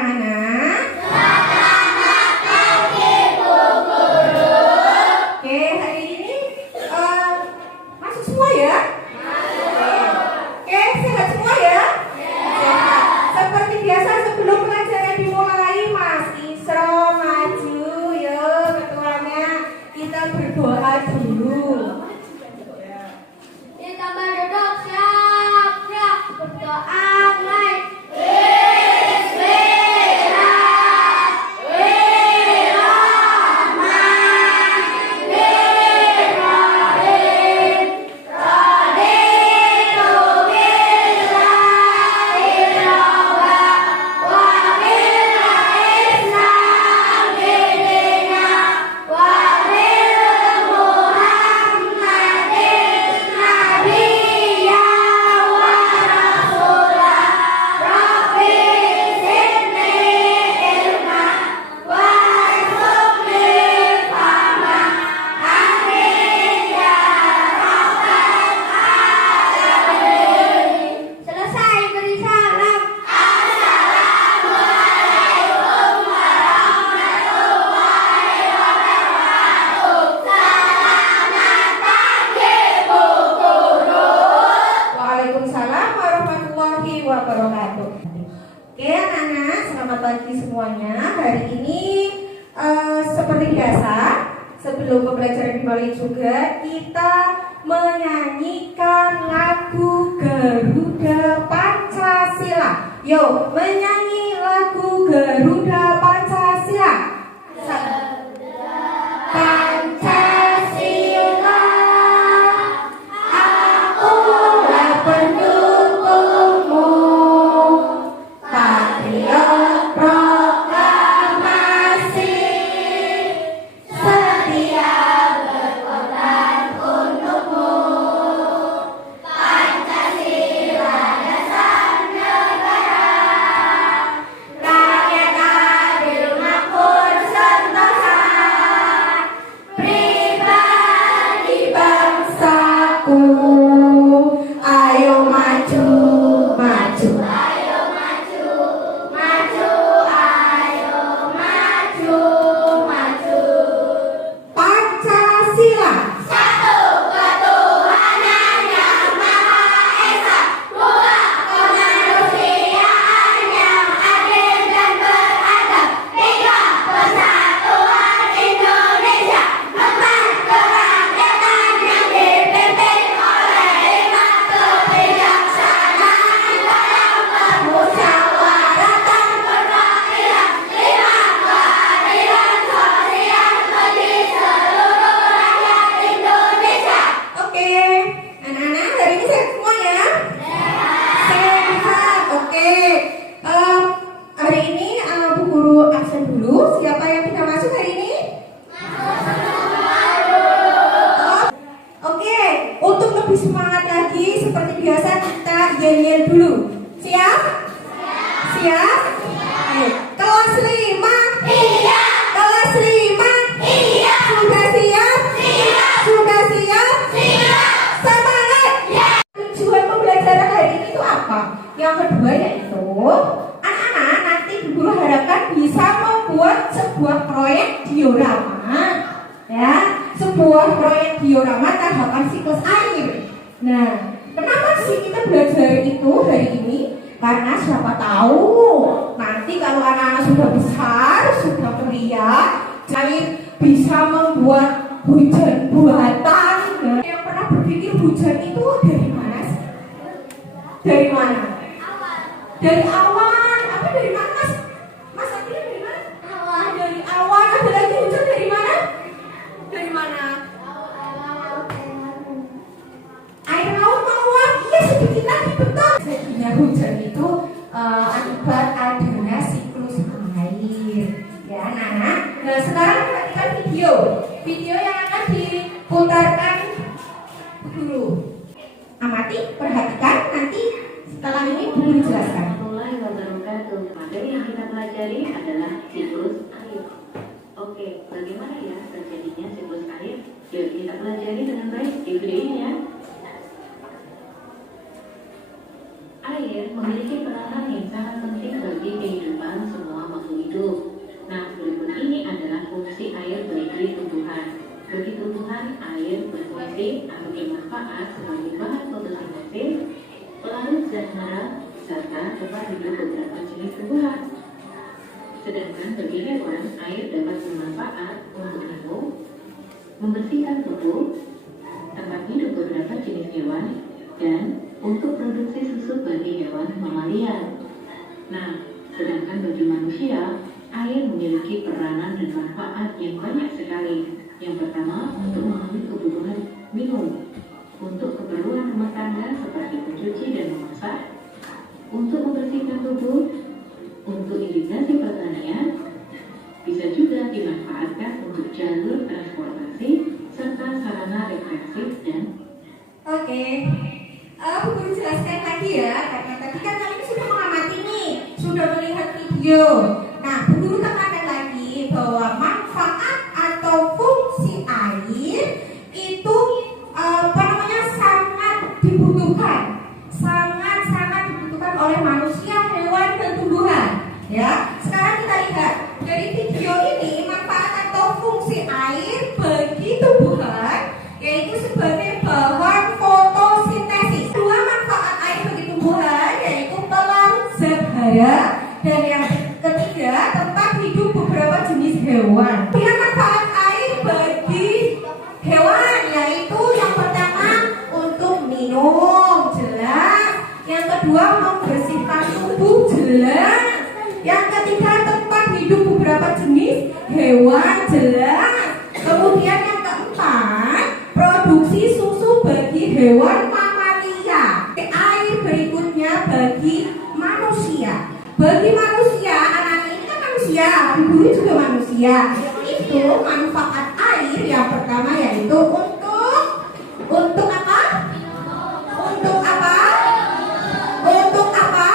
anak-anak? Oke, hari ini masuk semua ya? Oke, sehat semua ya? Sehat. Seperti biasa sebelum pelajaran dimulai, Mas Isro maju, yuk ketuanya kita berdoa dulu. Kita berduduk siap-siap berdoa mulai. Selesai beri salam. Waalaikumsalam warahmatullahi wabarakatuh. Oke anak-anak, selamat pagi semuanya. Hari ini seperti biasa, sebelum pembelajaran dimulai juga kita menyanyikan lagu Garuda Pancasila. Yuk, menyanyi lagu Garuda Pancasila. Pancasila, akulah pendukungmu, patriot proklamasi, setia berkorban untukmu. Pancasila dasar negara, rakyat adil makmur sentosa, pribadi bangsaku. Ayo maju, maju, ayo maju, maju, ayo maju, maju. Pancasila. Satu ketuhanan yang Maha Esa, dua kemanusiaan yang adil dan beradab, tiga persatuan Indonesia, empat kerakyatan yang dipimpin oleh lima kebijaksanaan dalam permusyawaratan perwakilan, lima keadilan sosial bagi seluruh rakyat Indonesia. Oke, anak-anak hari ini sehat semua ya? Sehat. Oke. Hari ini Bu Guru absen dulu. Siapa yang tidak masuk hari ini? Oke, untuk lebih semangat lagi seperti biasa kita yel-yel dulu. Siap? Siap? Oke. Kelas 5. Iya. Kelas 5. Iya. Sudah siap? Iya. Sudah siap? Iya. Semangat. Ya. Tujuan pembelajaran hari ini itu apa? Yang kedua yaitu anak-anak nanti Bu Guru harapkan bisa membuat sebuah proyek diorama, ya, sebuah proyek diorama tahapan siklus air. Nah, kenapa sih kita belajar itu hari ini? Karena siapa tahu nanti kalau anak-anak sudah besar, sudah kuliah, jadi bisa membuat hujan buatan. Nah, yang pernah berpikir hujan itu dari mana sih? Dari mana? Dari awan. Apa dari mana, Mas? Mas Adil dari mana? Awan. Dari awan. Ada lagi hujan dari mana? Dari mana? Air laut menguap. Iya, sedikit lagi betul. Jadinya hujan itu akibat adanya siklus air. Ya, anak-anak. Nah, sekarang perhatikan video yang akan diputarkan dulu. Amati, perhatikan, nanti setelah ini Bu Guru jelaskan. Materi yang kita pelajari adalah siklus air. Oke, bagaimana ya terjadinya siklus air? Yuk kita pelajari dengan baik di video ini ya. Air memiliki peranan yang sangat penting bagi kehidupan semua Sedangkan bagi hewan, air dapat bermanfaat untuk minum, membersihkan tubuh, tempat hidup beberapa jenis hewan, dan untuk produksi susu bagi hewan mamalia. Nah, sedangkan bagi manusia, air memiliki peranan dan manfaat yang banyak sekali. Yang pertama, untuk memenuhi kebutuhan minum, untuk keperluan rumah tangga seperti mencuci dan memasak, untuk membersihkan tubuh, untuk irigasi pertanian, bisa juga dimanfaatkan untuk jalur transportasi, serta sarana rekreasi dan Oke, aku jelaskan lagi ya, karena tadi kan kalian sudah mengamati nih, sudah melihat video. Nah, guru tekankan lagi bahwa manfaat atau fungsi air itu sangat dibutuhkan, sangat dibutuhkan oleh manusia, hewan dan tumbuhan. Ya, sekarang kita lihat dari video ini manfaat atau fungsi air bagi tumbuhan, yaitu sebagai bahan fotosintesis. Dua manfaat air bagi tumbuhan yaitu pelarut zat hara, dan yang ketiga tempat hidup beberapa jenis hewan. Dengan manfaat air bagi hewan yaitu yang pertama untuk minum, jelas. Yang kedua membersihkan tubuh, jelas. Yang ketiga tempat hidup beberapa jenis hewan, jelas. Kemudian yang keempat produksi susu bagi hewan mamalia. Air berikutnya bagi manusia. Bagi manusia, anak ini kan manusia, guru juga manusia. Itu manfaat air yang pertama yaitu untuk apa? Untuk apa? Untuk apa?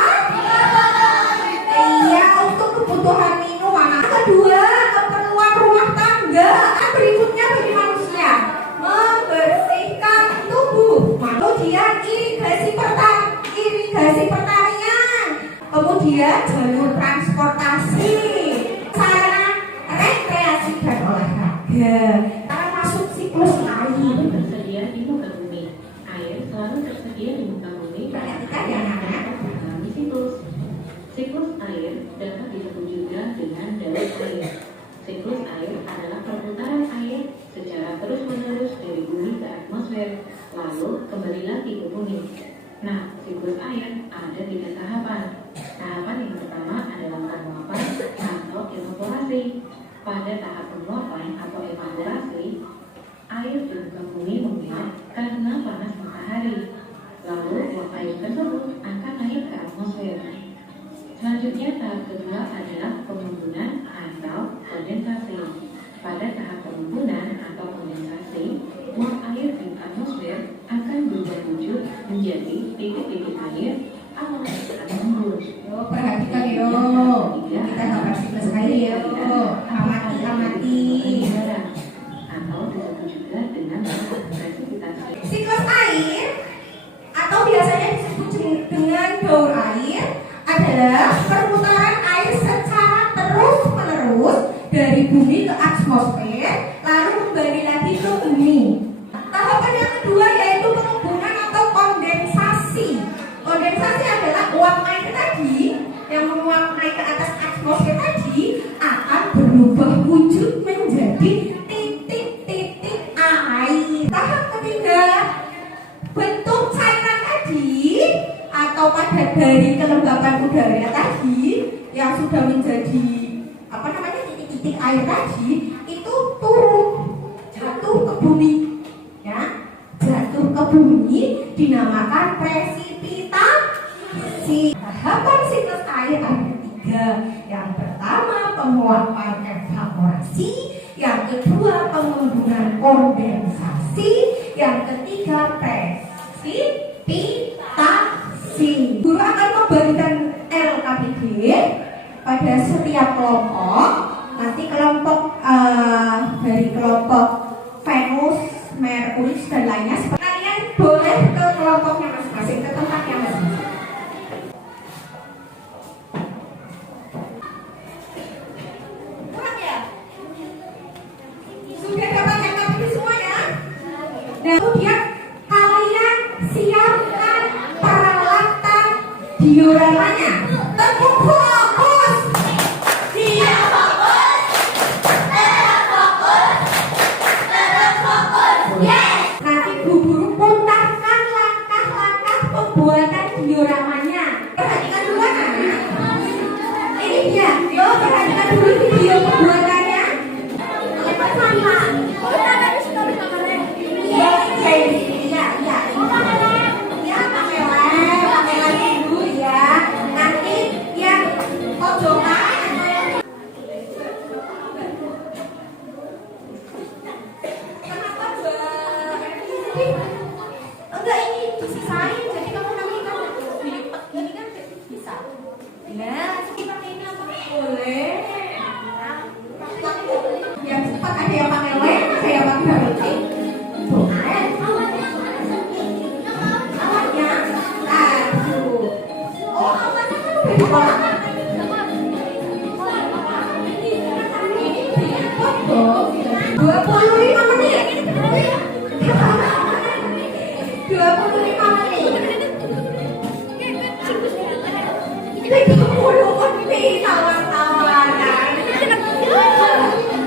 Iya, untuk kebutuhan minum. Yang kedua, keperluan rumah tangga. Berikutnya bagi manusia, membersihkan tubuh. Kemudian irigasi pertanian. Kemudian jalur transportasi, sarana rekreasi dan olahraga. Kita masuk siklus air. tersedia di muka bumi. Air selalu tersedia di muka bumi Perhatikan ya, anak-anak. mengalami siklus. Siklus air dapat disebut juga dengan daur air. Siklus air adalah perputaran air secara terus-menerus dari bumi ke atmosfer, lalu kembali lagi ke bumi. Nah, siklus air ada 3 tahapan. Tahapan yang pertama adalah penguapan atau evaporasi. Pada tahap penguapan atau evaporasi, air di muka bumi menguap karena panas matahari. Lalu uap air tersebut akan naik ke atmosfer. Selanjutnya tahap kedua adalah pengumpulan atau kondensasi. Pada tahap pengumpulan atau kondensasi, uap air di atmosfer akan berubah wujud menjadi titik-titik air atau mengembun. Yo, perhatikan yo. Kita dapat siklus air yo. Amati. Atau disebut juga dengan presipitasi. Siklus air atau biasanya disebut dengan daur air adalah perputaran air secara terus-menerus dari bumi ke atmosfer, lalu kembali lagi ke bumi. Tahapan yang kedua yaitu pengembunan atau kondensasi. Kondensasi adalah uap air tadi yang menguap naik ke atas atmosfer tadi akan berubah wujud menjadi titik-titik air. Tahap ketiga, bentuk cairan tadi atau padat dari kelembapan udara tadi yang sudah menjadi titik-titik air tadi itu turun, jatuh ke bumi, ya, jatuh ke bumi dinamakan presipitasi. Tahapan siklus air ada 3. Yang pertama penguapan evaporasi, yang kedua pengembunan kondensasi, yang ketiga presipitasi. Guru akan memberikan LKPD pada setiap kelompok. Nanti kelompok dari kelompok Venus, Merkurius dan lainnya, kalian boleh ke kelompoknya masing-masing, ke tempatnya masing-masing. Paham ya? Sudah dapat LKPD semua ya? Dan kemudian kalian siapkan peralatan dioramanya. Tepuk fokus. Dia dong. 25 menit. 25 menit. 30 menit kawan-kawan.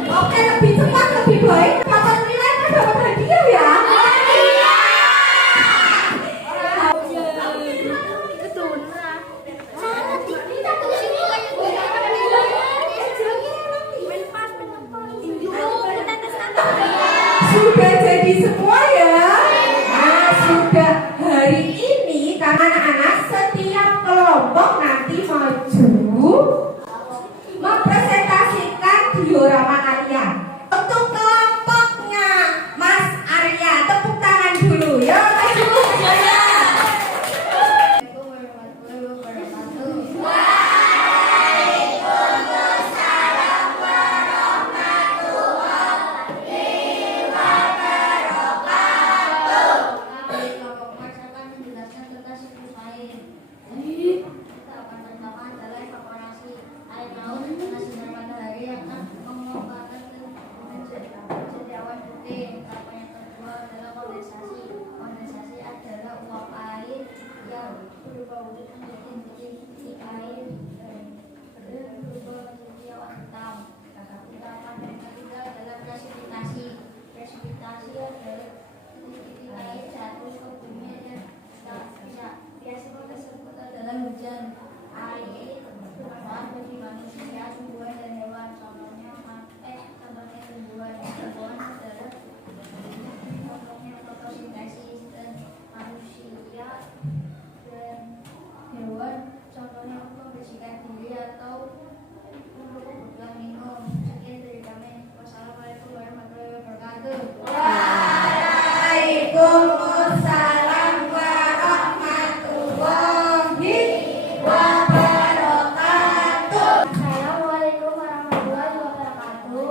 Oke, lebih cepat, lebih baik. Dapat nilai kan dapat hadiah ya. Sudah jadi semua ya? Nah, sudah hari ini karena anak-anak setiap kelompok nanti maju mempresentasikan diorama Arya. Untuk kelompoknya Mas Arya, tepuk tangan dulu ya. Maju semuanya. Kondensasi adalah uap air yang berubah wujud menjadi titik air dan berubah menjadi awan hitam. Tahapan yang ketiga adalah presipitasi. Presipitasi adalah titik air jatuh ke bumi dan biasanya tersebut adalah hujan air bermanfaat bagi manusia, tumbuhan dan hewan. Contohnya tumbuhan adalah contohnya fotosintesis dan manusia dan hewan contohnya untuk membersihkan diri atau untuk kebutuhan minum. Sekian dari kami. Wassalamualaikum warahmatullahi wabarakatuh. Waalaikumsalam warahmatullahi wabarakatuh. Assalamualaikum warahmatullahi wabarakatuh.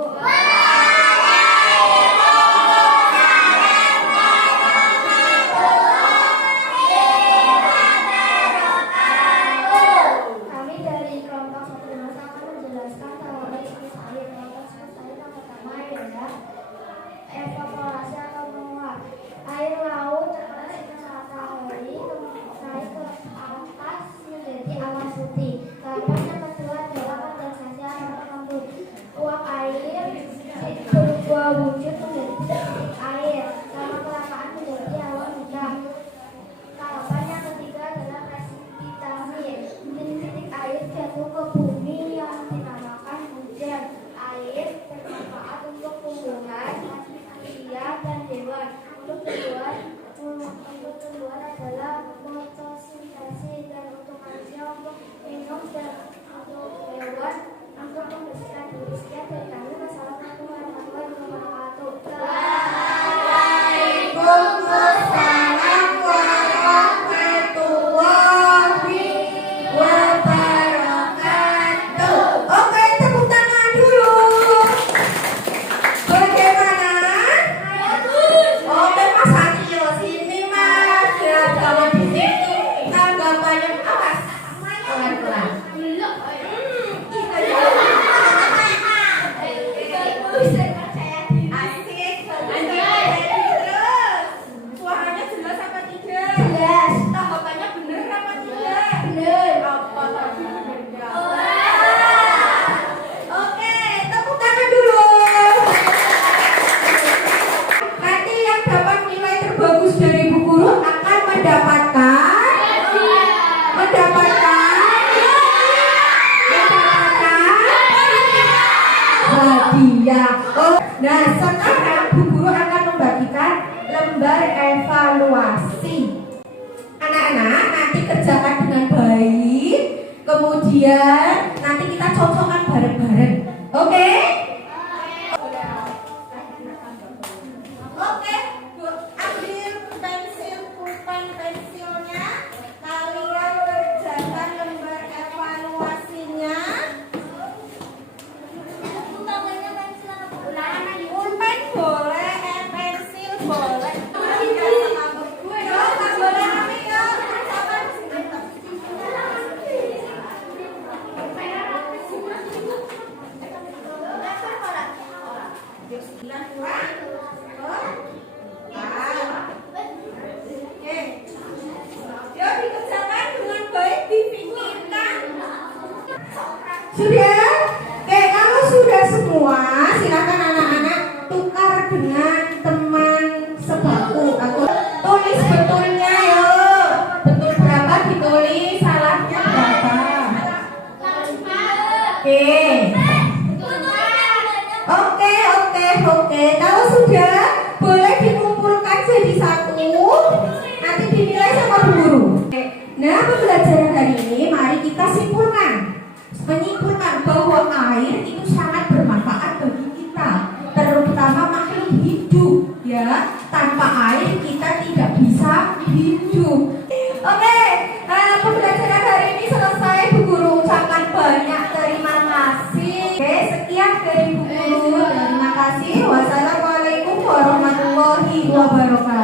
Kami dari kelompok 1 akan menjelaskan teori siklus air. Kelompok siklus air yang pertama adalah evaporasi atau menguap. Air laut matahari naik ke atas menjadi awan putih. Tahapan yang kedua adalah kondensasi atau berembun. Uap air berubah wujud menjadi titik air. Lama kelamaan menjadi awan hitam. Tahapan yang ketiga adalah presipitasi. Titik air jatuh ke bumi yang dinamakan hujan. Air bermanfaat untuk tumbuhan, manusia dan hewan. Untuk tumbuhan adalah fotosintesis dan untuk manusia untuk minum dan untuk hewan untuk membersihkan diri. Sekian dari kami. Wassalamualaikum warahmatullahi wabarakatuh. Waalaikumsalam warahmatullahi wabarakatuh. Oke, tepuk tangan dulu. Bagaimana? Oke, Mas Satio, sini Mas. Ya, jangan di situ. Tanggapannya awas. Pelan-pelan. Asik. Terus. Suaranya jelas apa tidak? Jelas. Tanggapannya bener apa tidak? Bener. Apa tadi bener? Oke, tepuk tangan dulu. Nanti yang dapat nilai terbagus dari Bu Guru akan mendapatkan hadiah. Oh, nah sekarang Bu Guru akan membagikan lembar evaluasi. Anak-anak nanti kerjakan dengan baik, kemudian nanti kita cocokkan bareng-bareng. Oke? Oke, ambil pensil, pulpen pensilnya. Kalian kerjakan lembar evaluasinya. Pulpen boleh, pensil boleh. Oke. Kalau sudah, boleh dikumpulkan jadi satu. Nanti dinilai sama guru. Nah, pembelajaran hari ini mari kita menyimpulkan bahwa air itu sangat bermanfaat bagi kita, terutama makhluk hidup ya. Tanpa air kita tidak bisa hidup. Oke, pembelajaran hari ini selesai. Bu Guru ucapkan banyak terima kasih. Oke, sekian dari Bu Guru. Terima kasih. Wassalamualaikum warahmatullahi wabarakatuh.